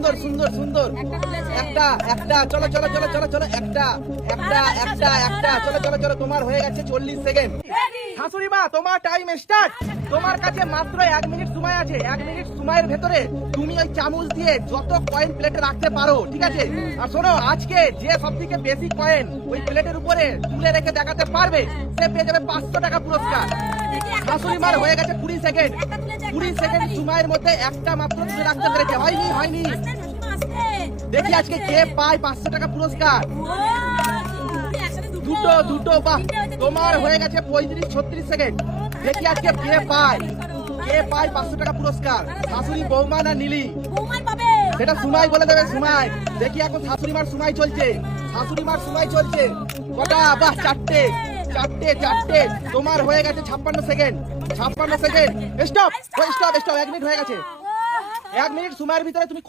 সুন্দর সুন্দর সুন্দর একটা একটা চলো চলো চলো চলো চলো একটা একটা একটা একটা চলো চলো চলো তোমার হয়ে গেছে 40 সেকেন্ড। শাশুড়ি মা তোমার টাইম স্টার্ট। তোমার কাছে মাত্র 1 মিনিট সময় আছে। 1 মিনিট সময়ের ভেতরে তুমি ওই চামচ দিয়ে যত কয়েন প্লেটে রাখতে পারো, ঠিক আছে? আর শোনো, আজকে যে সবথেকে বেশি কয়েন ওই প্লেটের উপরে তুলে রেখে দেখাতে পারবে সে পেয়ে যাবে 500 টাকা পুরস্কার। শাশুড়ি মার হয়ে গেছে 20 সেকেন্ড। 20 সেকেন্ড সময়ের মধ্যে একটা মাত্র তুলে রাখতে পেরেছে। হয়নি হয়নি। দেখি আজকে কে পায় 500 টাকা পুরস্কার। দুটো দুটো বাহ, তোমার হয়ে গেছে 35-36 সেকেন্ড। দেখি আজকে কে পায় 500 টাকা পুরস্কার। শাশুড়ি, বৌমা না নীলি? সেটা সুমাই বলে দেবে, সুমাই। দেখি এখন শাশুড়ি মার সময় চলছে। শাশুড়ি মার সময় চলছে কটা? বাহ, চারটে চারটে চারটে। তোমার হয়ে গেছে 56 second. 56 second. Stop stop stop. 1 minute হয়ে গেছে। 1 মিনিট সময়ের ভিতরে তুমি